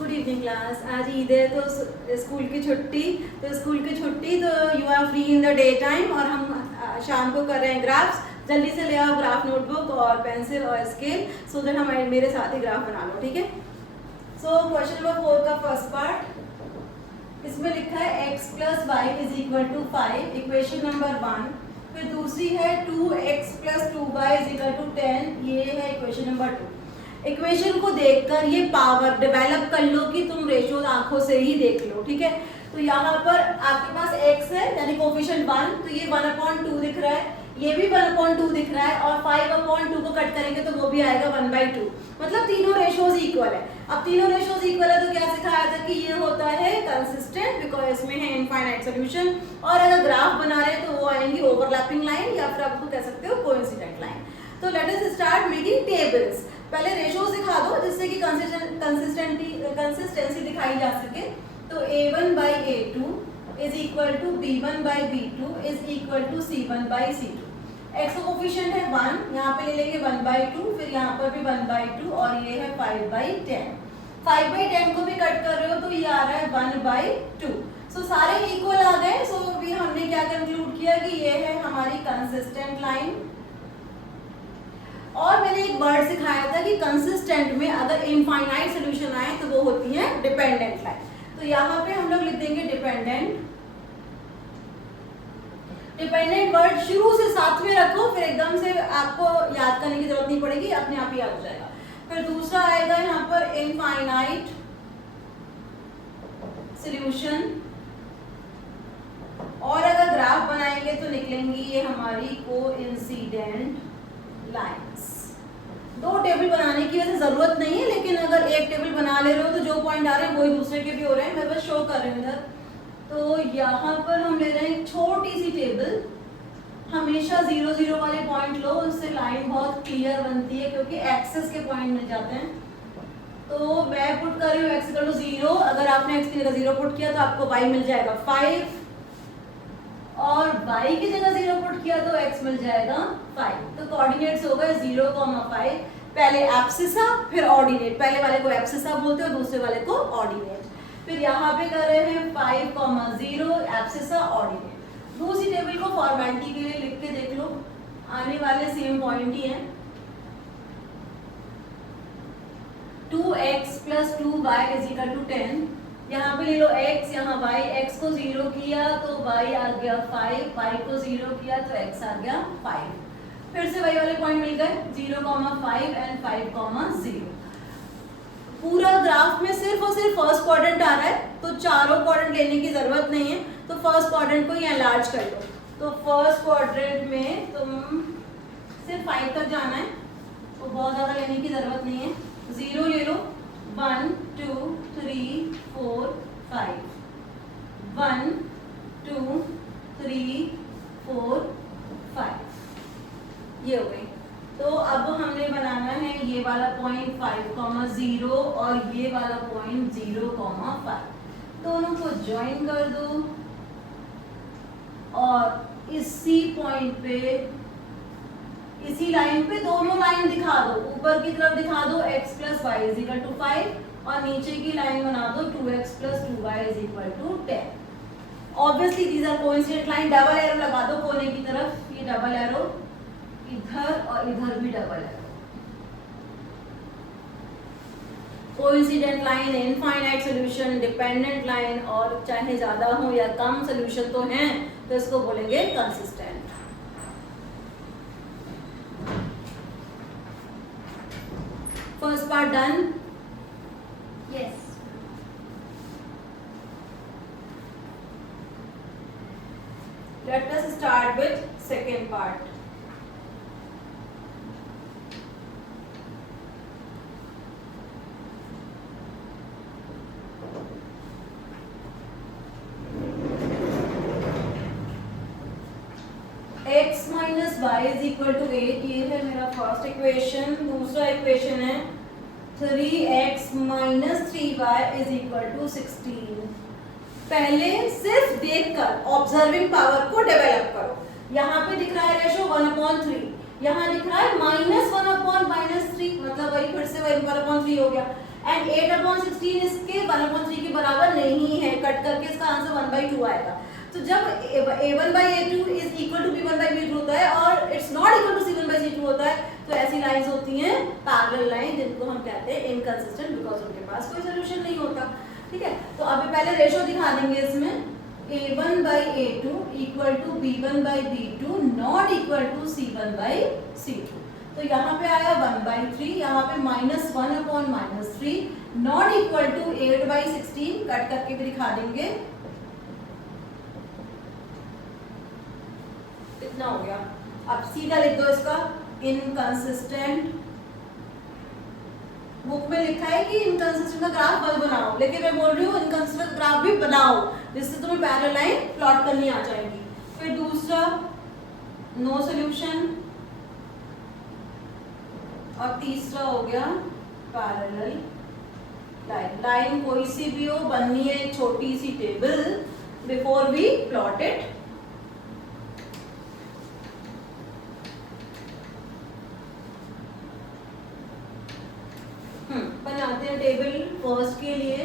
Good evening class. आज ईद है तो स्कूल की छुट्टी, तो you are free in the day time और हम शाम को कर रहे हैं ग्राफ्स। जल्दी से ले आओ ग्राफ नोटबुक और पेंसिल और स्केल सो दैट हम मेरे साथ ही ग्राफ बना लो, ठीक है। सो क्वेश्चन नंबर 4 का फर्स्ट पार्ट, इसमें लिखा है x plus y is equal to 5, equation number 1। फिर दूसरी है 2x plus 2y is equal to 10, ये है इक्वेशन नंबर 2। इक्वेशन को देखकर ये पावर डेवलप कर लो कि तुम रेशियो आंखों से ही देख लो, ठीक है। तो यहाँ पर आपके पास x है यानी कोफिशिएंट 1, तो ये 1/2 दिख रहा है, ये भी 1/2 दिख रहा है, और 5/2 को कट करेंगे तो वो भी आएगा 1/2। मतलब तीनों रेशियोज इक्वल है। अब तीनों रेशियोज इक्वल है तो क्या सिखाया था कि ये होता है कंसिस्टेंट, बिकॉज इसमें है इनफाइनाइट सॉल्यूशन। और अगर ग्राफ बना रहे हैं तो वो आएंगी ओवरलैपिंग लाइन या फिर आप कह सकते हो कोइंसिडेंट लाइन। तो late us start making tables. पहले रेशियोज दिखा दो जिससे कि कंसिस्टेंसी दिखाई जा सके। तो a1/a2 is equal to b1/b2 is equal to c1/c2। x का कोफिशिएंट है 1, यहाँ पे ले लेंगे 1/2, फिर यहाँ पर भी 1/2 और ये है 5/10। 5/10 को भी कट कर रहे हो तो ये आ रहा है 1/2। सो सारे इक्वल आ गए। सो अभी हमने क्या कंक्लूड किया कि ये है हमारी कंसिस्टेंट लाइन। और मैंने एक वर्ड सिखाया था कि कंसिस्टेंट में अगर इनफाइनाइट सॉल्यूशन आए तो वो होती है डिपेंडेंट लाइन। तो यहाँ पे हम लोग लिख देंगे डिपेंडेंट। डिपेंडेंट वर्ड शुरू से साथ में रखो, फिर एकदम से आपको याद करने की जरूरत नहीं पड़ेगी, अपने आप ही याद हो जाएगा। फिर दूसरा आएगा यहाँ पर इनफाइनाइट सॉल्यूशन। और अगर ग्राफ बनाएंगे तो निकलेंगी ये हमारी कोइंसिडेंट लाइंस। 2 टेबल बनाने की वैसे जरूरत नहीं है, लेकिन अगर एक टेबल बना ले रहे हो तो जो पॉइंट आ रहे हैं वही दूसरे के भी हो रहे हैं। मैं बस शो कर रही हूँ इधर। तो यहाँ पर हम ले रहे हैं छोटी सी टेबल। हमेशा 0 0 वाले पॉइंट लो, उससे लाइन बहुत क्लियर बनती है क्योंकि एक्सेस के पॉइंट मिल जाते हैं। तो मैं पुट कर रही हूँ x इक्वल टू 0। अगर आपने x की जगह 0 पुट किया तो आपको y मिल जाएगा 5, और y की जगह 0 पुट किया तो x मिल जाएगा 5। तो कोऑर्डिनेट्स हो गए 0, 5। पहले एब्सिसा फिर ऑर्डिनेट, पहले वाले को एब्सिसा बोलते हैं और दूसरे वाले को ऑर्डिनेट। फिर यहाँ पे कर रहे हैं 5, 0 एब्सिसा ऑर्डिनेट। दूसरी टेबल को फॉर्मेलिटी के लिए लिख के देख लो, आने वाले सेम पॉइंट ही है। 2x plus 2y is equal to 10। यहाँ पे ले लो x, यहाँ y। x को 0 किया तो y आ गया 5, y को 0 किया तो x आ गया 5। फिर से वही वाले पॉइंट मिल गए 0, 5 एंड 5, 0। पूरा ग्राफ में सिर्फ और सिर्फ फर्स्ट क्वाड्रेंट आ रहा है, तो चारों क्वाड्रेंट लेने की जरूरत नहीं है। तो फर्स्ट क्वाड्रेंट को ही एनलार्ज कर लो। तो फर्स्ट क्वाड्रेंट में तुम सिर्फ 5 तक जाना है, तो बहुत ज्यादा लेने की जरूरत नहीं है। 0 ले लो, 1 2 3 4 5, 1 2 3 4 5, ये हो गई। तो अब हमने बनाना है ये वाला पॉइंट 5, 0 और ये वाला पॉइंट 0, 5। दोनों को ज्वाइन कर दो और इसी पॉइंट पे, इसी लाइन पे दोनों लाइन दिखा दो। ऊपर की तरफ दिखा दो x plus y is equal to 5 और नीचे की लाइन बना दो 2x plus 2y is equal to 10। Obviously these are coincident line. Double arrow लगा दो कोने की तरफ, ये डबल एरो इधर और इधर भी double arrow. Coincident line, infinite solution, dependent line, और चाहे ज्यादा हो या कम सॉल्यूशन तो हैं तो इसको बोलेंगे consistent. First part done? Yes. Let us start with second part. x minus y is equal to 8, ये है मेरा फर्स्ट इक्वेशन। दूसरा इक्वेशन है 3x minus 3y is equal to 16। पहले सिर्फ देखकर ऑब्जर्विंग पावर को डेवलप करो। यहाँ पे दिख रहा है रेशो 1/3, यहाँ दिख रहा है -1/-3, मतलब वही फिर से वही 1/3 हो गया। एंड 8/16 16 इसके 1/3 के बराबर नहीं है, कट करके इसका आंसर 1/2 आएगा। तो जब a1/a2 is equal to b1/b2 होता है और it's not equal to c1/c2 होता है, तो ऐसी लाइंस होती हैं पैरेलल लाइन, जिनको हम कहते हैं इनकंसिस्टेंट, बिकॉज उनके पास कोई सोल्यूशन नहीं होता। ठीक है, तो अभी पहले रेशो दिखा देंगे इसमें, a1/a2 equal to b1/b2 not equal to c1/c2। तो यहाँ पे आया 1/3, यहाँ पे -1/-3 नॉट इक्वल टू 8/16, कट करके भी दिखा देंगे, इतना हो गया। अब सीधा लिख दो इसका इनकंसिस्टेंट। बुक में लिखा है कि इनकंसिस्टेंट का ग्राफ मत बनाओ, लेकिन मैं बोल रही हूँ इनकंसिस्टेंट ग्राफ भी बनाओ, जिससे तुम्हें पैरेलल लाइन प्लॉट करनी आ जाएगी। फिर दूसरा नो सॉल्यूशन, और तीसरा हो गया पैरेलल लाइन। लाइन कोई सी भी हो, बननी है एक छोटी सी table before we plot it. बनाते हैं टेबल फर्स्ट के लिए।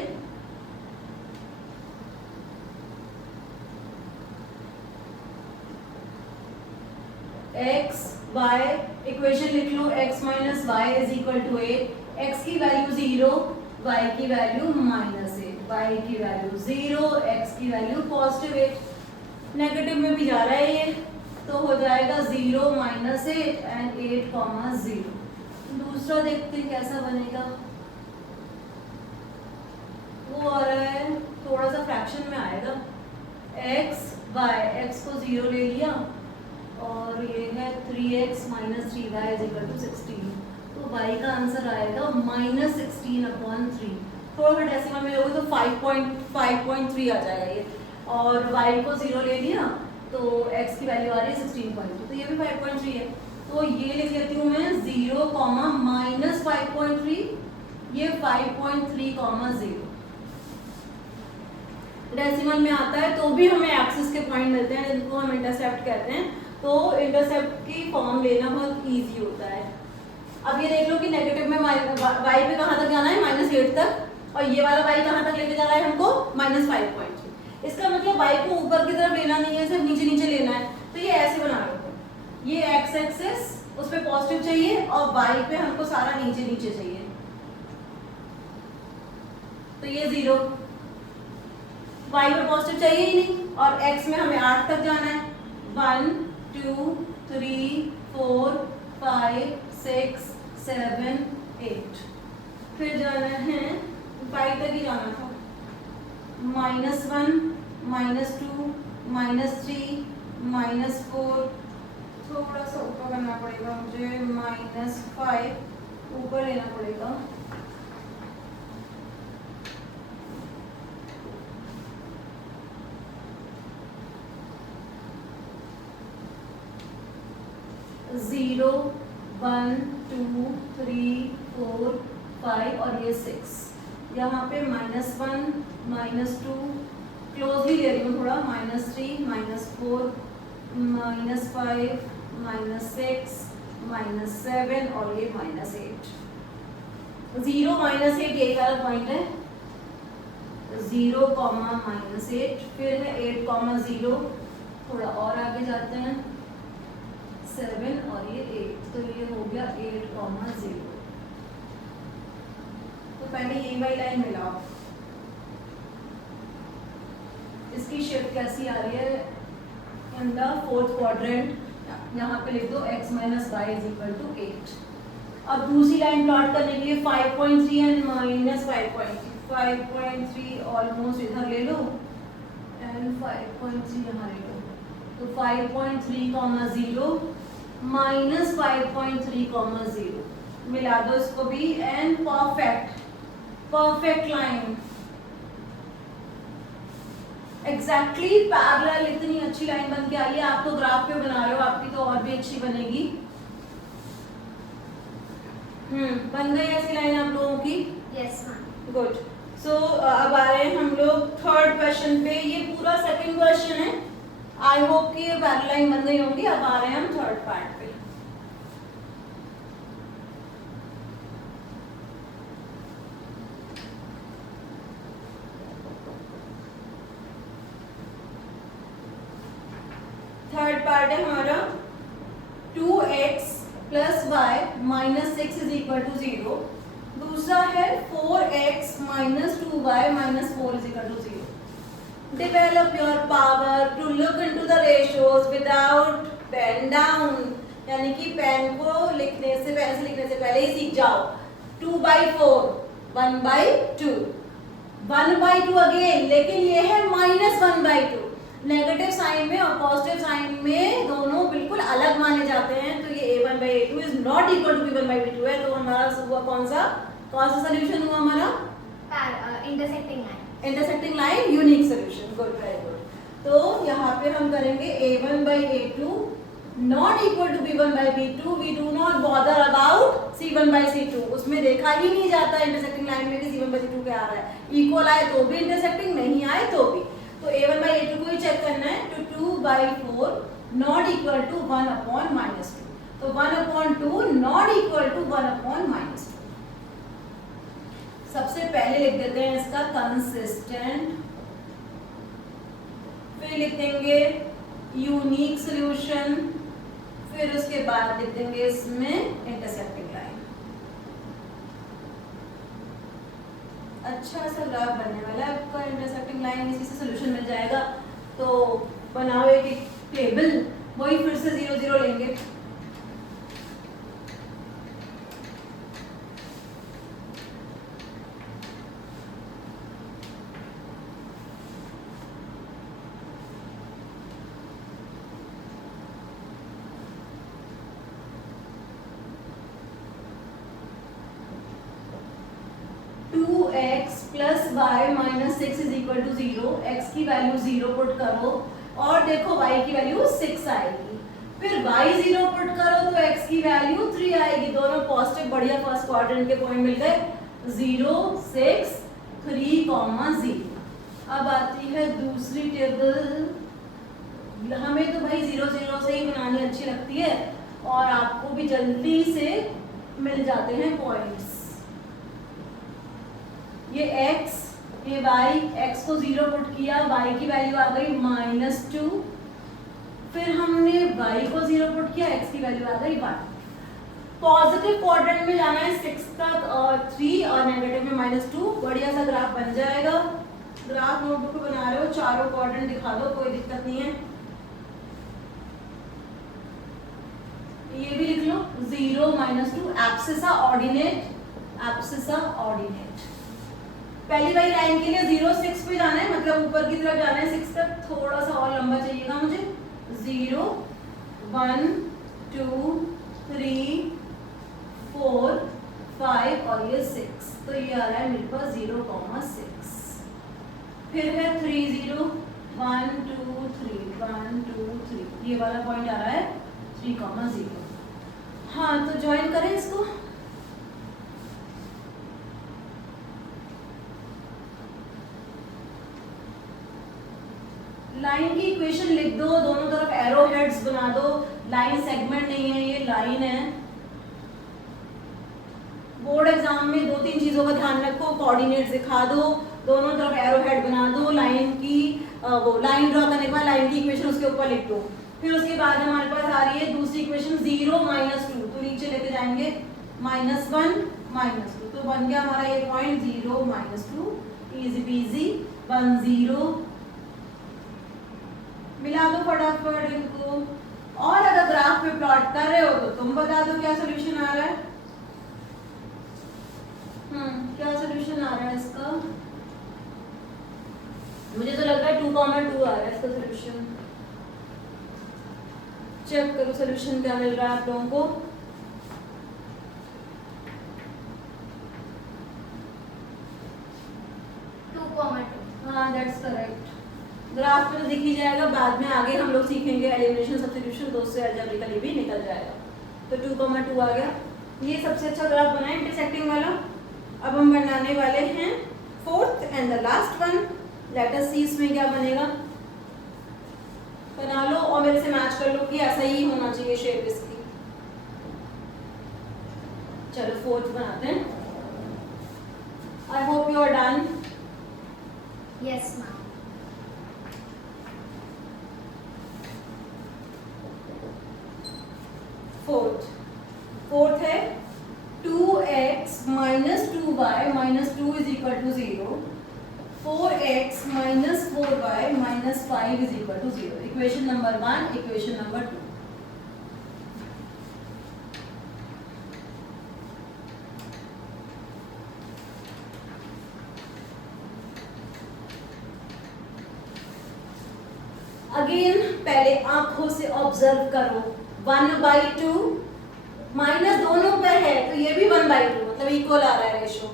x y इक्वेशन लिख लो, x minus y is equal to 8, x की वैल्यू 0, y की वैल्यू -8, y की वैल्यू 0, x की वैल्यू +8। नेगेटिव में भी जा रहा है ये, तो हो जाएगा 0 -8 एंड 8, 0। दूसरा देखते हैं कैसा बनेगा। वो आ रहा है थोड़ा सा फ्रैक्शन में आएगा, x y, x को 0 ले लिया और ये है 3x - 3y is equal to 16, तो y का आंसर आएगा -16/3। थोड़ा सा डेसिमल में लोगे तो 5.3 आ जाएगा ये, और y को 0 ले लिया तो x की वैल्यू आ रही है 16.2, तो ये भी 5.3 है। तो ये लिख लेती हूँ मैं 0, -5.3, ये 5.3, 0। डेसिमल में आता है तो भी हमें एक्सिस के पॉइंट मिलते हैं, जिनको हम इंटरसेप्ट कहते हैं। तो इंटरसेप्ट की फॉर्म लेना बहुत इजी होता है। अब ये देख लो कि नेगेटिव में y पे कहाँ तक जाना है, -8 तक, और ये वाला y कहाँ तक लेके जाना है हमको, -5.3। इसका मतलब y को ऊपर की तरफ लेना नहीं है, सिर्फ नीचे नीचे लेना है। तो ये ऐसे बना लो, ये x एक्सिस उस पे पॉजिटिव चाहिए और y पे हमको सारा नीचे नीचे चाहिए, तो ये 0, y पे पॉजिटिव चाहिए ही नहीं, और x में हमें 8 तक जाना है, 1 2 3 4 5 6 7 8, फिर जाना है 5 तक ही जाना था, -1 -2 -3 -4, थोड़ा सा ऊपर करना पड़ेगा मुझे, -5 ऊपर लेना पड़ेगा, ज़ीरो 1 2 3 4 5 और ये 6, यहाँ पे -1 -2 क्लोजली ले रही हूँ थोड़ा, -3 -4 -5 -6 -7 और ये -8। 0 -8 यही वाला पॉइंट है, 0, -8, फिर है 8, 0, थोड़ा और आगे जाते हैं 7 और ये 8, तो ये हो गया 8, 0। तो पहले ये वाली लाइन मिलाओ, इसकी शेप कैसी आ रही है, इन द 4th क्वाड्रेंट, यहाँ पे लिख दो x - y is equal to 8। अब दूसरी लाइन प्लॉट करने के लिए 5.3 एंड -5.3, 5.3 ऑलमोस्ट इधर ले लो एंड 5.3 यहाँ ले लो, तो 5.3, 0 -5.3, 0 मिला दो इसको भी, and perfect line, exactly parallel, इतनी अच्छी लाइन बन के आई है। आप तो ग्राफ पे बना रहे हो, आपकी तो और भी अच्छी बनेगी। बन गई ऐसी लाइन आप लोगों की? Yes ma'am. गुड। सो अब आ रहे हैं हम लोग थर्ड क्वेश्चन पे। ये पूरा सेकंड क्वेश्चन है, आई होप कि ये पैरेलल लाइन बन गई होंगी। अब आ रहे हैं हम थर्ड पार्ट पे। पार्ट है हमारा 2x plus y minus 6 is equal to 0। दूसरा है 4x minus 2y minus 4 is equal to 0। Develop your power to look into the ratios without pen down, यानी कि पेन को लिखने से पहले ही सीख जाओ। 2/4 1/2 1/2 अगेन, लेकिन ये है -1/2। नेगेटिव साइन में और पॉजिटिव साइन में दोनों बिल्कुल अलग माने जाते हैं, तो ये a1/a2 is not equal to b1/b2 है। तो हमारा हुआ कौन सा सोल्यूशन हुआ हमारा? Intersecting line unique solution. Good, very good. तो यहाँ पे हम करेंगे a1/a2 not equal to b1/b2। We do not bother about c1/c2, उसमें देखा ही नहीं जाता इंटरसेक्टिंग लाइन में कि c1/c2 क्या आ रहा है। इक्वल आए तो भी इंटरसेक्टिंग, नहीं आए तो भी। तो a1/a2 को ही चेक करना है। तो 2/4 नॉट इक्वल टू 1/-2। तो 1/2 नॉट इक्वल टू 1/-2। सबसे पहले लिख देते हैं इसका कंसिस्टेंट, फिर लिख देंगे यूनिक सॉल्यूशन, फिर उसके बाद लिख देंगे इसमें इंटरसेक्टिंग लाइन। अच्छा सा ग्राफ बनने वाला है आपका इंटरसेक्टिंग लाइन, इसी से सॉल्यूशन मिल जाएगा। तो बनाओ एक टेबल, वही फिर से 0 0 लेंगे। x plus y minus 6 is equal to 0। x की वैल्यू 0 पुट करो और देखो y की वैल्यू 6 आएगी। फिर y 0 पुट करो तो x की वैल्यू 3 आएगी। दोनों पॉजिटिव, बढ़िया फर्स्ट क्वाड्रेंट के पॉइंट मिल गए। 0 6 3, 0। अब आती है दूसरी टेबल। हमें तो भाई 0 0 से ही बनानी अच्छी लगती है और आपको भी जल्दी से मिल जाते हैं पॉइंट्स। ये x, ये y, x को 0 पुट किया, y की वैल्यू आ गई -2। फिर हमने y को 0 पुट किया, x की वैल्यू आ गई 1। पॉजिटिव क्वाड्रेंट में जाना है 6 तक और 3, और नेगेटिव में -2। बढ़िया सा ग्राफ बन जाएगा। ग्राफ नोटबुक पे बना रहे हो, चारों क्वाड्रेंट दिखा दो, कोई दिक्कत नहीं है। ये भी लिख लो 0 -2 एब्सिसा ऑर्डिनेट, एब्सिसा ऑर्डिनेट। पहली वाली लाइन के लिए 0 6 पे जाना है, मतलब ऊपर की तरफ जाना है 6 तक। थोड़ा सा और लंबा चाहिएगा मुझे। 0 1 2 3 4 5 और ये 6, तो ये आ रहा है मेरे पास 0,6। फिर है 3 0 1 2 3 1 2 3, ये वाला पॉइंट आ रहा है 3,0। हाँ, तो ज्वाइन करें इसको। लाइन की इक्वेशन लिख दो, दोनों तरफ एरो हेड्स बना दो। लाइन सेगमेंट नहीं है, ये लाइन है। बोर्ड एग्जाम में 2-3 चीजों का ध्यान रखो। कोऑर्डिनेट्स दिखा दो, दोनों तरफ एरो हेड बना दो, लाइन की वो लाइन ड्रॉ करने के बाद लाइन की इक्वेशन उसके ऊपर लिख दो। फिर उसके बाद हमारे पास आ रही है दूसरी इक्वेशन 0 -2, तो नीचे लेके जाएंगे -1 -2, तो बन गया हमारा ये पॉइंट 0 -2। Easy PG 1 0। मिला दो फटाफट इनको। और अगर ग्राफ पे प्लॉट कर रहे हो तो तुम बता दो क्या सोल्यूशन आ रहा है। क्या सोल्यूशन आ रहा है इसका? मुझे तो लग रहा है 2,2 आ रहा है इसका सोल्यूशन। चेक करो सोल्यूशन क्या मिल रहा है आप लोगों को। हाँ, दैट्स करेक्ट। ग्राफ में तो दिख ही जाएगा, बाद में आगे हम लोग सीखेंगे एलिमिनेशन सब्स्टिट्यूशन, तो उससे अलजेब्रिकली भी निकल जाएगा। तो 2,2 आ गया। ये सबसे अच्छा ग्राफ बना है इंटरसेक्टिंग वाला। अब हम बनाने वाले हैं fourth and the last one. Let us see इसमें क्या बनेगा। बना लो और मेरे से मैच कर लो कि ऐसा ही होना चाहिए शेप इसकी। चलो फोर्थ बनाते हैं। I hope you are done. Yes ma'am. minus 2 is equal to 0. 4x minus 4y minus 5 is equal to 0. Equation number 1, equation number 2. Again पहले आंखों से ऑब्जर्व करो, 1/2 माइनस दोनों पर है तो ये भी 1/2 मतलब इक्वल आ रहा है रेशो,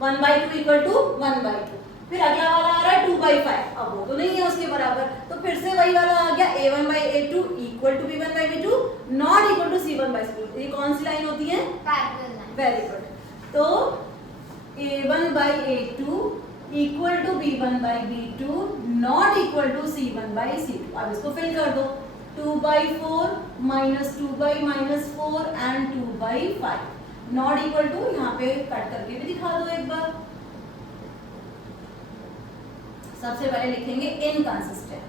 1/2 इक्वल टू 1/2. फिर अगला वाला आ रहा है 2/5, अब वो तो नहीं है उसके बराबर, तो फिर से वही वाला आ गया a1/a2 equal to b1/b2 not equal to c1/c2. ये कौन सी लाइन होती है? Parallel line. Very good. तो a1/a2 equal to b1/b2 not equal to c1/c2. अब इसको फिल कर दो, 2/4 minus 2/-4 and 2/5 not equal to, यहाँ पे कट करके भी दिखा दो एक बार. सबसे पहले लिखेंगे इनकंसिस्टेंट.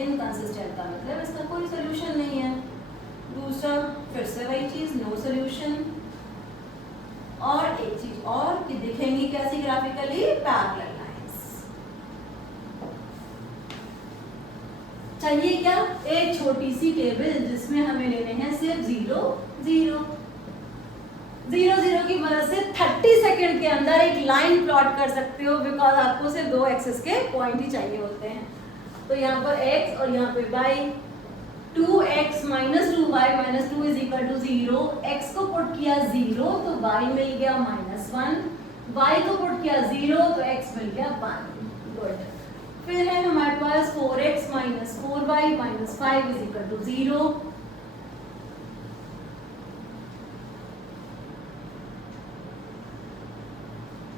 इनकंसिस्टेंट का मतलब इसका कोई सोल्यूशन नहीं है. दूसरा फिर से वही चीज, नो सोल्यूशन. और एक चीज और कि दिखेंगी कैसी ग्राफिकली, पैरेलल लाइंस. चाहिए क्या? एक छोटी सी टेबल जिसमें हमें लेने हैं सिर्फ 0 0 0 0 की मदद से 30 सेकंड के अंदर एक लाइन प्लॉट कर सकते हो, बिकॉज आपको सिर्फ 2 एक्सिस के पॉइंट ही चाहिए होते हैं. तो यहाँ पर x और यहाँ पे y. 2x minus 2y minus 2 is equal to 0. x को पुट किया 0 तो y मिल गया -1. y को पुट किया 0 तो x मिल गया 1. गुड. फिर है हमारे पास 4x minus 4y minus 5 is equal to 0.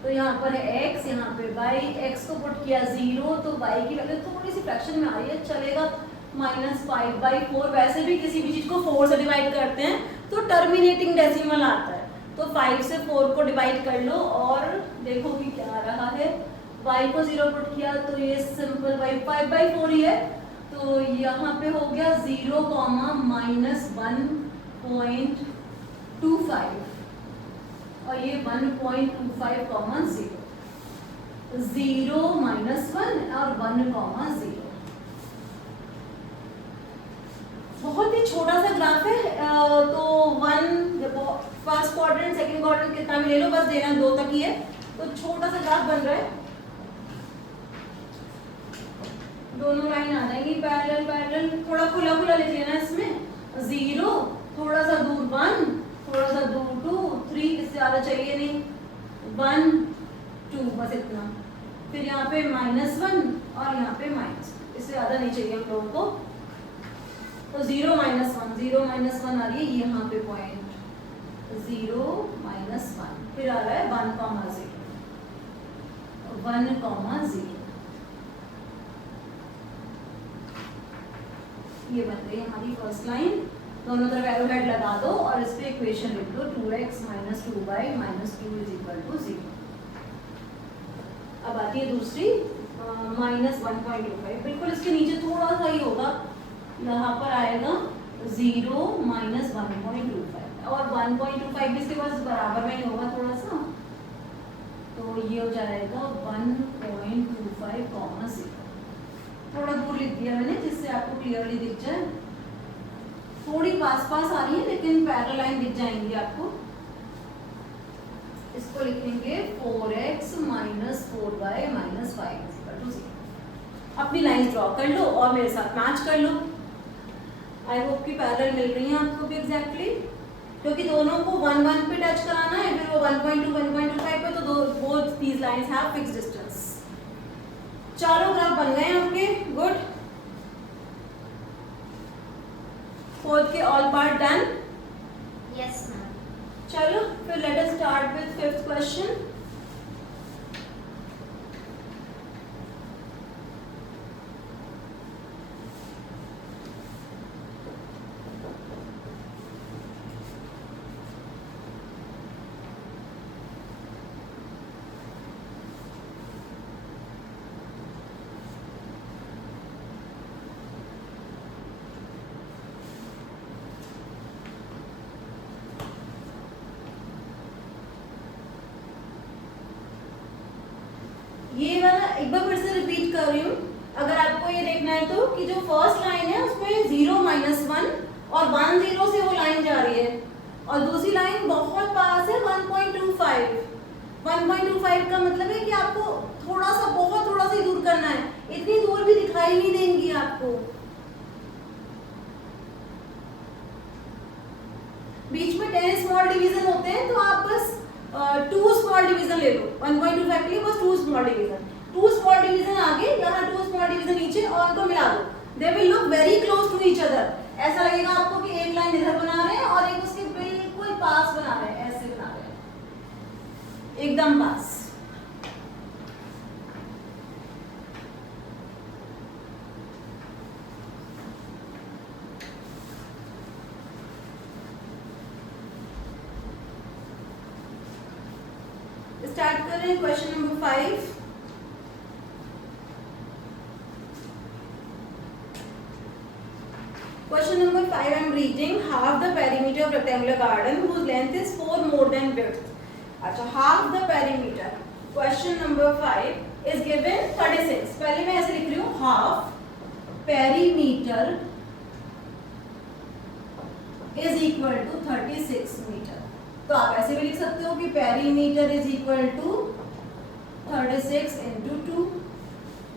तो यहाँ पर है x, यहाँ पे y. x को पुट किया 0 तो y की वैल्यू थोड़ी सी फ्रैक्शन में आ रही है, चलेगा, -5/4. वैसे भी किसी भी चीज को 4 से डिवाइड करते हैं तो टर्मिनेटिंग डेसिमल आता है, तो 5 से 4 को डिवाइड कर लो और देखो कि क्या आ रहा है. y को 0 पुट किया तो ये सिंपल y 5/4 ही है, तो यहाँ पे हो गया 0, -1.25 और ये 1.25, 0 -1 और 1, 0. बहुत ही छोटा सा ग्राफ है. तो 1 फर्स्ट क्वाड्रेंट सेकंड क्वाड्रेंट कितना भी ले लो, बस देना 2 तक ही है, तो छोटा सा ग्राफ बन रहा है. दोनों लाइन आ जाएंगी पैरेलल पैरेलल. थोड़ा खुला खुला लिख लेना इसमें, 0 थोड़ा सा दूर 1 थोड़ा सा दूर 2 3, इससे ज्यादा चाहिए नहीं, 1 2 बस इतना. फिर यहाँ पे -1 और यहाँ पे -2, इससे ज्यादा नहीं चाहिए हम लोगों को. तो 0 -1 0 -1 आ रही है यहाँ पे पॉइंट, 0 -1. फिर आ रहा है 1, 0 1, 0. ये बन गई हमारी फर्स्ट लाइन. दोनों तरफ एरो हेड लगा दो और इस पे इक्वेशन लिख दो, 2x minus 2y minus 2 is equal to 0. अब आती है दूसरी, -1.25. बिल्कुल इसके नीचे थोड़ा सा ही होगा, यहाँ पर आएगा 0 -1.25 और 1.25 भी इसके पास बराबर में ही होगा थोड़ा सा, तो ये हो जाएगा 1.25, 0. थोड़ा दूर लिख दिया मैंने जिससे आपको क्लियरली दिख जाए. थोड़ी पास पास आ रही है लेकिन पैरेलल लाइन दिख जाएंगी आपको. इसको लिखेंगे 4x minus 4y minus 5 is equal to 0. अपनी लाइन ड्रॉ कर लो और मेरे साथ मैच कर लो. आई होप कि पैरेलल मिल रही हैं आपको भी एग्जैक्टली, क्योंकि दोनों को 1 1 पे टच कराना है, फिर वो 1.2 1.25 पे, तो both these lines have fixed distance. चारों ग्राफ बन गए हैं आपके. गुड. फोर्थ के all part done. Yes ma'am. चलो फिर late us start with fifth question. एक बार फिर से रिपीट कर रही हूँ, अगर आपको ये देखना है तो कि जो फर्स्ट लाइन है उसमें 0 -1 और 1 0 से वो लाइन जा रही है, और दूसरी लाइन बहुत पास है 1.25। 1.25 का मतलब है कि आपको थोड़ा सा, बहुत थोड़ा सा ही दूर करना है, इतनी दूर भी दिखाई नहीं देंगी आपको। बीच में 10 स्मॉल डिवीजन होते हैं, तो आप बस 2 स्मॉल डिवीजन ले लो। 1.25 के लिए बस 2 स्मॉल डिवीजन, 2 स्मॉल डिवीजन आगे, यहाँ 2 स्मॉल डिवीजन नीचे, और उनको मिला दो। They will look very close to each other. ऐसा लगेगा आपको कि एक लाइन इधर बना रहे हैं और एक उसके बिल्कुल पास बना रहे हैं, ऐसे बना रहे हैं, एकदम पास। स्टार्ट कर रहे हैं question number 5। Question number 5, I am reading half the perimeter of rectangular garden whose length is 4 more than width. अच्छा, half the perimeter. Question number 5 is given 36. पहले मैं ऐसे लिख रही हूँ, half perimeter is equal to 36 meter. तो आप ऐसे भी लिख सकते हो कि perimeter is equal to 36 into 2.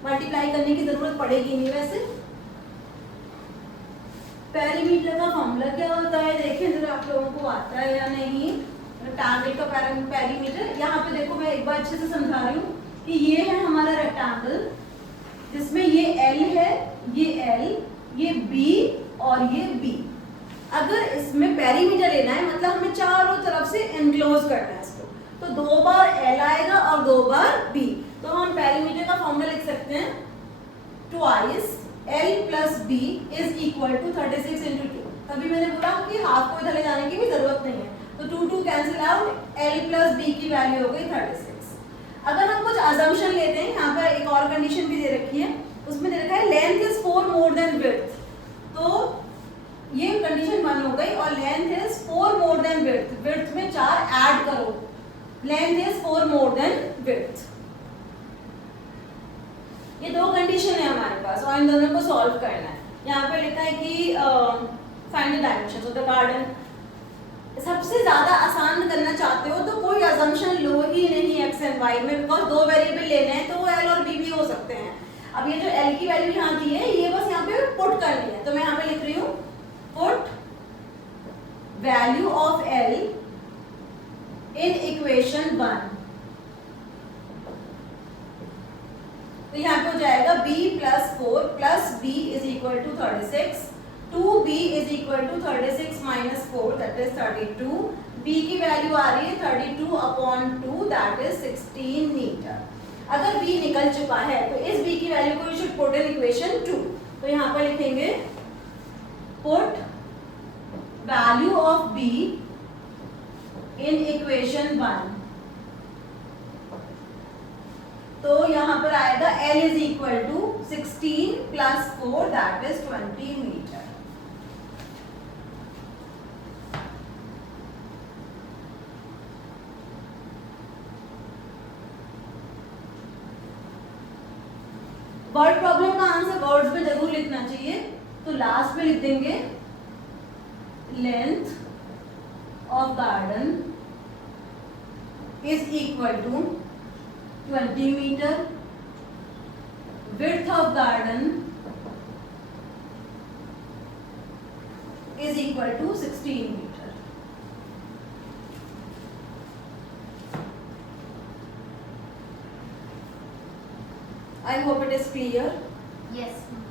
Multiply करने की जरूरत पड़ेगी नहीं वैसे। पेरीमीटर का फॉर्मूला क्या होता है, देखिए जरा आप लोगों को आता है या नहीं। रेक्टेंगल का पेरीमीटर, यहाँ पे देखो मैं एक बार अच्छे से समझा रही हूँ कि ये है हमारा रेक्टेंगल, जिसमें ये L है, ये L, ये B और ये B। अगर इसमें पेरीमीटर लेना है मतलब हमें चारों तरफ से एनक्लोज करना है इसको, तो 2 बार L आएगा और 2 बार B। तो हम पेरीमीटर का फॉर्मूला लिख सकते हैं, twice L plus B is equal to 36 into 2। तभी मैंने बोला कि हाफ को इधर ले जाने की भी जरूरत नहीं है, तो 2 cancel out, L plus B की वैल्यू हो गई 36। अगर हम कुछ अजम्पशन लेते हैं, यहाँ पर एक और कंडीशन भी दे रखी है, उसमें दे रखा है length is 4 more than width, तो ये कंडीशन 1 हो गई, और length is 4 more than width, width में 4 ऐड करो, length is 4 more than width। ये 2 कंडीशन है हमारे पास, और इन दोनों को सॉल्व करना है। यहाँ पे लिखा है कि find the dimensions of the garden. सबसे ज्यादा आसान करना चाहते हो तो कोई अजम्पशन लो ही नहीं x एंड y में, बिकॉज 2 वेरिएबल लेने हैं तो वो L और B भी हो सकते हैं। अब ये जो L की वैल्यू यहाँ दी है, ये बस यहाँ पे पुट करनी है, तो मैं यहाँ पे लिख रही हूँ put value of L in equation 1। तो यहाँ पे हो जाएगा b plus 4 plus b is equal to 36, 2b is equal to 36 minus 4 that is 32, b की वैल्यू आ रही है 32/2 that is 16 मीटर। अगर b निकल चुका है तो इस b की वैल्यू को you should put in equation 2। तो यहाँ पर लिखेंगे put value of b in equation 1। तो यहाँ पर आएगा L is equal to 16 plus 4 that is 20 metre. Word problem का आंसर वर्ड्स में जरूर लिखना चाहिए, तो लास्ट में लिख देंगे length of garden is equal to 20 meter, width of garden is equal to 16 meter। I hope it is clear। Yes, ma'am.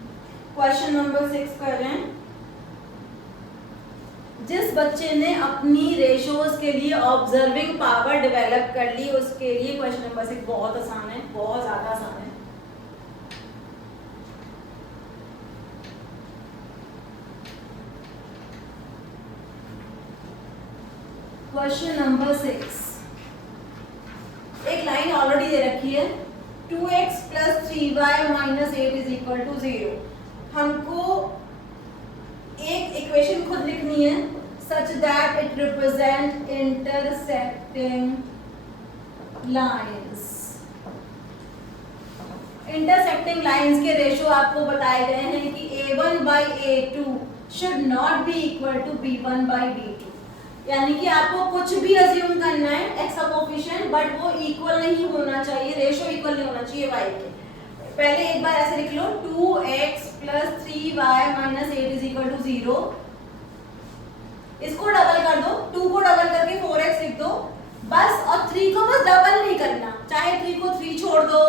Question number 6 कर रहे हैं। जिस बच्चे ने अपनी रेशोज के लिए ऑब्जर्विंग पावर डेवलप कर ली, उसके लिए क्वेश्चन नंबर 6 बहुत आसान है, बहुत ज्यादा आसान है। क्वेश्चन नंबर 6, एक लाइन ऑलरेडी दे रखी है, 2x plus 3y minus 8 is equal to 0। हमको एक इक्वेशन खुद लिखनी है such that it represent intersecting lines। Intersecting lines के रेशो आपको बताए गए हैं कि A1 by A2 should not be equal to B1 by B2, यानी कि आपको कुछ भी अज्यूम करना है x का कोफिशिएंट, बट वो इक्वल नहीं होना चाहिए, रेशो इक्वल नहीं होना चाहिए y के। पहले एक बार ऐसे लिख लो 2x plus 3y minus 8 is equal to 0। इसको डबल कर दो, 2 को डबल करके 4x लिख दो बस, और 3 को बस डबल नहीं करना, चाहे 3 को 3 छोड़ दो,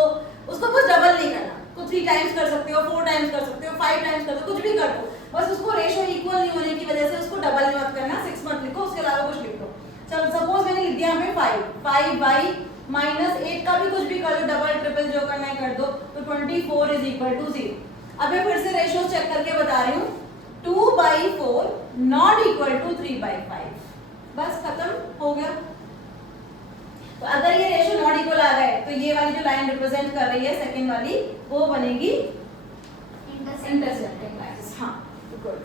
उसको बस डबल नहीं करना, तो 3 टाइम्स कर सकते हो, 4 टाइम्स कर सकते हो, 5 टाइम्स कर सकते हो, कुछ भी कर दो, बस उसको रेशो इक्वल नहीं होने की वजह से उसको डबल मत करना, 6 मत लिखो, उसके अलावा कुछ लिख दो। चलो सपोज मैंने लिख दिया हमें 5 बाई माइनस 8 का भी कुछ भी कर दो, डबल ट्रिपल जो करना है कर दो, तो 24 इज इक्वल टू 0। अब मैं फिर से रेशो चेक करके बता रही हूँ, 2 by 4 not equal to 3 by 5, बस खत्म हो गया। तो अगर ये रेशो नॉट इक्वल आ गए तो ये वाली जो लाइन रिप्रेजेंट कर रही है सेकंड वाली, वो बनेगी इंटरसेक्टिंग लाइंस। हाँ गुड।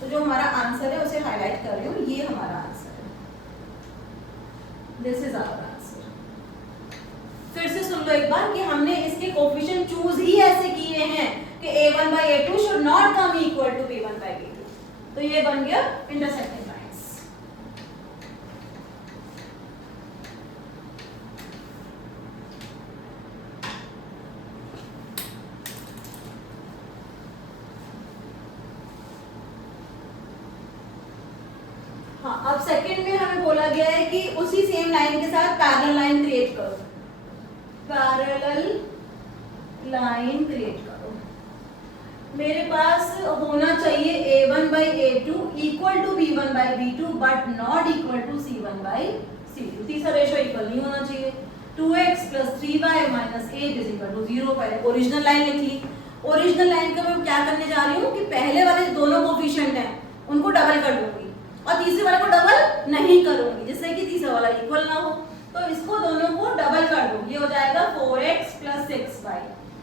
तो जो हमारा आंसर है उसे हाईलाइट कर रही हूँ, ये हमारा आंसर है, दिस इज आवर आंसर। फिर से सुन लो एक बार कि हमने इसके कोफिशिएंट चूज ही ऐसे किए हैं कि A1 by A2 should not come equal to B1 by B2, तो ये बन गया इंटरसेक्टिंग लाइंस। हाँ, अब सेकंड में हमें बोला गया है कि उसी सेम लाइन के साथ पैरेलल लाइन क्रिएट करो, पैरेलल लाइन क्रिएट करो। मेरे पास होना चाहिए A1 by A2 equal to B1 by B2 but not equal to C1 by C2, तीसरा रेशो इक्वल नहीं होना चाहिए। 2x plus 3y minus 8 is equal to 0। पहले ओरिजिनल लाइन लिख ली, ओरिजिनल लाइन का मैं क्या करने जा रही हूँ कि पहले वाले दोनों कोफिशिएंट हैं उनको डबल कर दूंगी और तीसरे वाले को डबल नहीं करूंगी, जिससे कि तीसरा वाला इक्वल ना हो, तो इसको दोनों को डबल कर दो, ये हो जाएगा 4x plus 6y।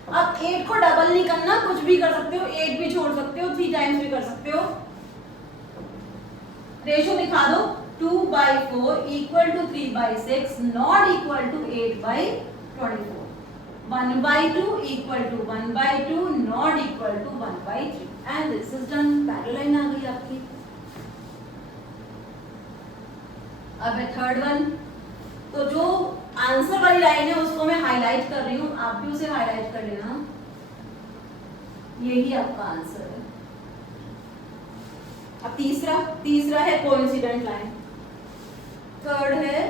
अब 8 को डबल नहीं करना, कुछ भी कर सकते हो, 8 भी छोड़ सकते हो, 3 टाइम्स भी कर सकते हो। रेशो दिखा दो, 2 by 4 equal to 3 by 6 not equal to 8 by 24। 1 by 2 equal to 1 by 2 not equal to 1 by 3 and this is done। Parallel line आ गई आपकी। अब है थर्ड वन, तो जो आंसर वाली लाइन है उसको मैं हाईलाइट कर रही हूँ, आप भी उसे हाईलाइट कर लेना, यही आपका आंसर है। अब तीसरा है कोइंसिडेंट लाइन, थर्ड है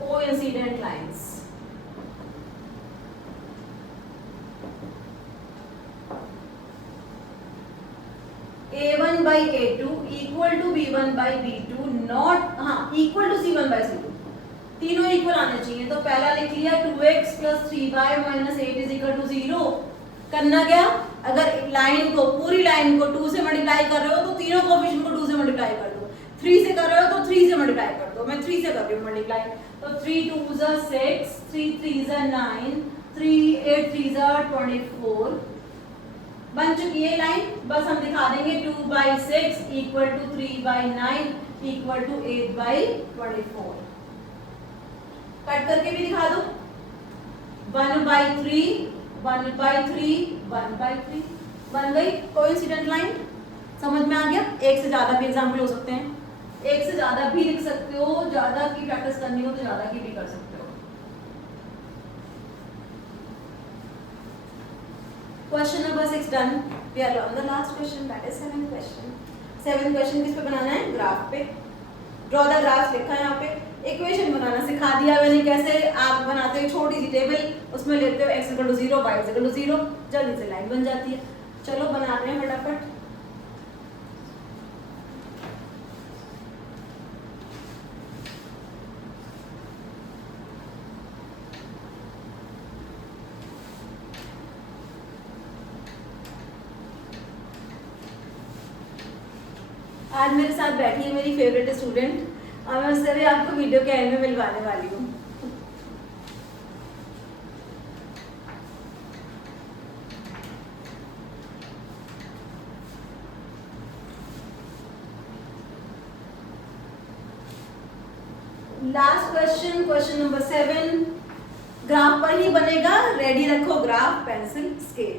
coincident lines. A1 by A2 equal to B1 by B2 not equal to C1 by C2, तीनों इक्वल आने चाहिए। तो पहला लिख लिया 2x plus 3y minus 8 is equal to 0। करना क्या, अगर लाइन को पूरी लाइन को 2 से मल्टीप्लाई कर रहे हो तो तीनों कोफिशिएंट को 2 से मल्टीप्लाई कर दो, 3 से कर रहे हो तो 3 से मल्टीप्लाई कर दो, मैं 3 से कर रही हूँ मल्टीप्लाई, तो 3 2s are 6, 3 3s are 9, 3 8 3s are 24। बन चुकी है लाइन, बस हम दिखा देंगे 2 by 6 equal to 3 by 9 equal to 8 by 24। Cut करके भी दिखा दो, 1 by 3 1 by 3 1 by 3 बन गई कोइंसिडेंट लाइन। समझ में आ गया? एक से ज्यादा भी एग्जाम्पल हो सकते हैं, एक से ज्यादा भी लिख सकते हो, ज्यादा की प्रैक्टिस करनी हो तो ज्यादा की भी कर सकते हो। Question number 6 done. We are on the last question, that is 7th question. 7th question किस पे बनाना है? ग्राफ पे। ड्रॉ द ग्राफ लिखा है यहाँ पे, इक्वेशन बनाना सिखा दिया मैंने, कैसे आप बनाते हो छोटी सी टेबल, उसमें लेते हो x = 0 y = 0, जल्दी से लाइन बन जाती है। चलो बनाते हैं फटाफट। आज मेरे साथ बैठी है मेरी फेवरेट स्टूडेंट, और मैं उससे भी आपको वीडियो के एंड में मिलवाने वाली हूँ। Last question, question number 7। Graph पर ही बनेगा, रेडी रखो ग्राफ, पेंसिल, स्केल।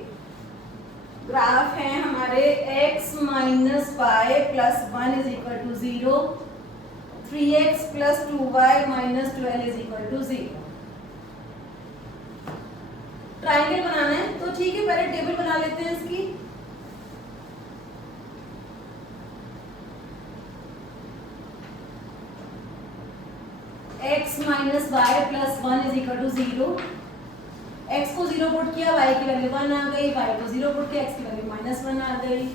ग्राफ है हमारे x minus y plus 1 is equal to 0, 3x plus 2y minus 12 is equal to 0। Triangle बनाना है तो ठीक है, पहले टेबल बना लेते हैं इसकी। x minus y plus 1 is equal to 0। x को 0 पुट किया, y की वैल्यू 1 आ गई, y को 0 पुट किया, x की वैल्यू -1 आ गई।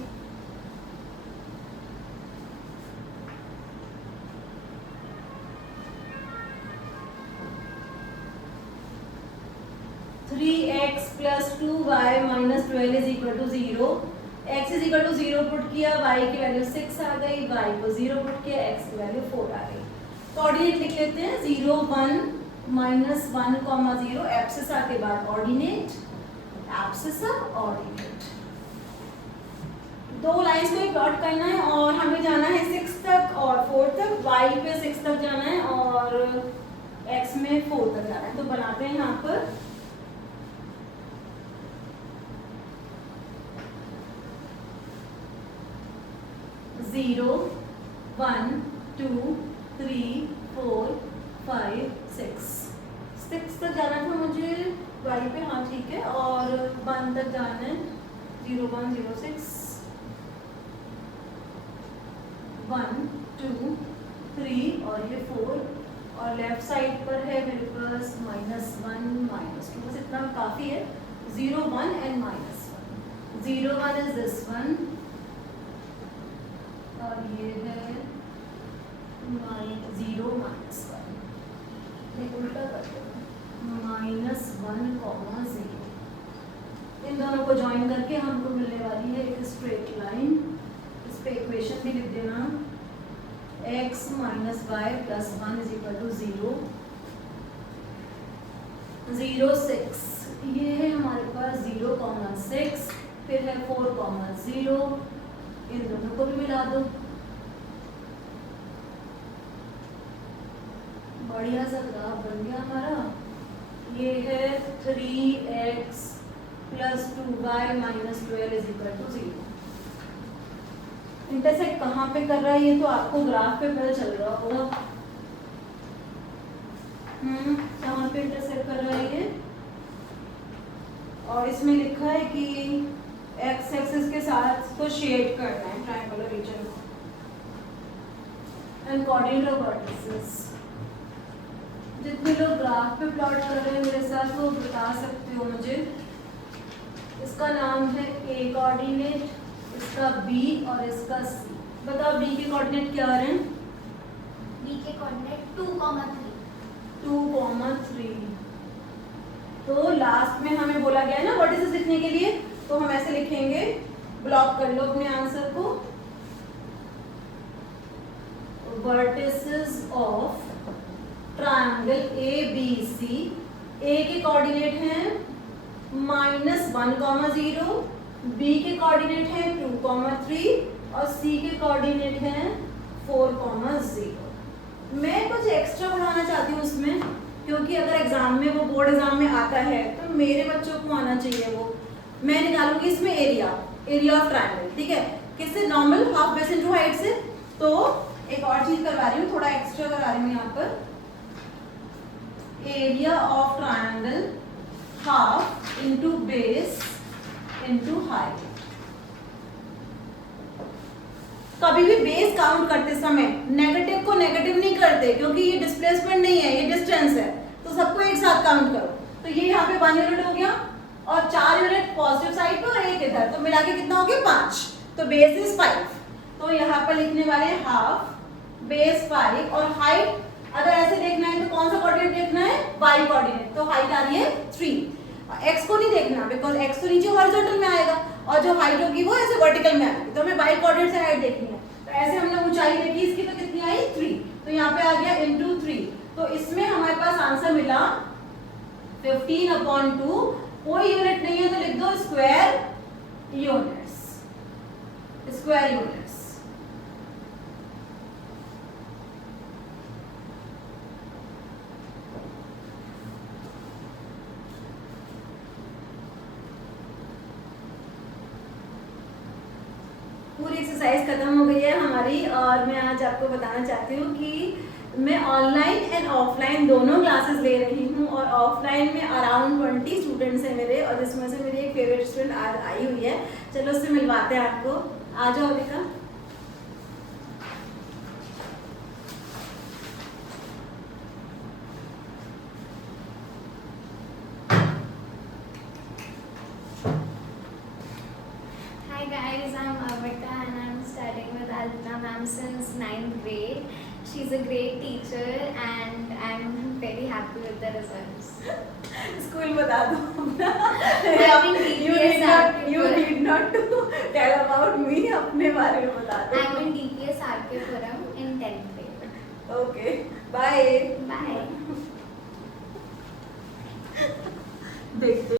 Three x plus 2y minus 12 is equal to 0। x is equal to 0 put किया, y की वैल्यू 6 आ गई, y को 0 पुट किया, x की वैल्यू 4 आ गई। कोऑर्डिनेट लिख लेते हैं, 0 1 -1, 0 एब्सिसा के बाद ऑर्डिनेट, एब्सिसा ऑर्डिनेट। दो लाइंस को प्लॉट करना है और हमें जाना है 6 तक और 4 तक, y पे 6 तक जाना है और x में 4 तक जाना है। तो बनाते हैं यहाँ पर 0 1 2 3 4 5 6 तक जाना था मुझे y पे, हाँ ठीक है, और 1 तक जाना है, 0 1 0 6 1 2 3 और ये 4 और लेफ्ट साइड पर है मेरे पास -1 -2, बस इतना काफ़ी है। 0 1 एंड -1, 0 1 इज दिस वन और ये है 0 -1, उल्टा करते हैं, -1, 0। इन दोनों को ज्वाइन करके हमको मिलने वाली है एक स्ट्रेट लाइन। इस पे इक्वेशन भी लिख देना, x minus y plus 1 is equal to 0 0 6। ये है हमारे पास 0 6, फिर है 4 0, इन दोनों को भी मिला दो, बढ़िया सा ग्राफ बन गया हमारा। ये है 3x plus 2y minus 12 is equal to 0। Intersect कहाँ पे कर रहा है ये तो आपको ग्राफ पे पता चल रहा होगा। कहाँ पे इंटरसेक्ट कर रहा है ये, और इसमें लिखा है कि x एक्सिस के साथ को शेड करना है ट्रायंगुलर रीजन को, एंड कोऑर्डिनेट ऑफ वर्टिसेस। जितने लोग ग्राफ पे प्लॉट कर रहे हैं मेरे साथ वो बता सकते हो मुझे। इसका नाम है a कोऑर्डिनेट, इसका b और इसका c। बताओ b के कोऑर्डिनेट क्या आ रहे हैं? b के कोऑर्डिनेट 2, 3। तो लास्ट में हमें बोला गया है ना वर्टिसेस लिखने के लिए, तो हम ऐसे लिखेंगे, ब्लॉक कर लो अपने आंसर को, vertices of triangle ABC। A के कोऑर्डिनेट हैं -1, 0, B के कोऑर्डिनेट हैं 2, 3 और C के कोऑर्डिनेट हैं 4, 0। मैं कुछ एक्स्ट्रा बढ़ाना चाहती हूँ उसमें, क्योंकि अगर एग्जाम में वो बोर्ड एग्जाम में आता है तो मेरे बच्चों को आना चाहिए वो। मैं निकालूंगी इसमें एरिया ऑफ ट्रायंगल, ठीक है, किससे? Normal half base into height से। तो एक और चीज करवा रही हूँ, थोड़ा एक्स्ट्रा करा रही हूँ यहाँ पर, area of triangle half into base into height. कभी भी बेस काउंट करते समय नेगेटिव को नेगेटिव नहीं करते, क्योंकि ये डिस्प्लेसमेंट नहीं है, ये डिस्टेंस है, तो सबको एक साथ काउंट करो। तो ये यहाँ पे 1 यूनिट हो गया और 4 यूनिट पॉजिटिव साइड पे और 1 इधर, तो मिला के कितना हो गया? 5। तो बेस इज 5। तो यहाँ पर लिखने वाले हैं हाफ बेस 5 और हाइट अगर ऐसे देखना है तो कौन सा कोऑर्डिनेट देखना है? y coordinate. तो हाइट आ रही है 3। x को नहीं देखना बिकॉज x तो नीचे हॉरिजॉन्टल में आएगा और जो हाइट होगी वो ऐसे वर्टिकल में आएगी, तो हमें y कोऑर्डिनेट से हाइट देखनी है। तो ऐसे हमने ऊंचाई देखी इसकी, तो कितनी आई? 3। तो यहाँ पे आ गया इंटू 3। तो इसमें हमारे पास आंसर मिला 15/2। कोई यूनिट नहीं है तो लिख दो स्क्वायर यूनिट्स। पूरी एक्सरसाइज खत्म हो गई है हमारी और मैं आज आपको बताना चाहती हूँ कि मैं ऑनलाइन एंड ऑफलाइन दोनों क्लासेस ले रही हूँ और ऑफलाइन में अराउंड 20 स्टूडेंट्स हैं मेरे और इसमें से मेरी एक फेवरेट स्टूडेंट आज आई हुई है। चलो उससे मिलवाते हैं आपको। आ जाओ Abika. Hi guys, I'm Amrita and I'm studying with Alpna ma'am since 9th grade. She's a great teacher and I'm very happy with the results. School बता दो अपना। I'm in DPS You need not to tell about me, अपने बारे में बता दो। I'm in DPS RK Puram in 10th grade. Okay, bye. Bye.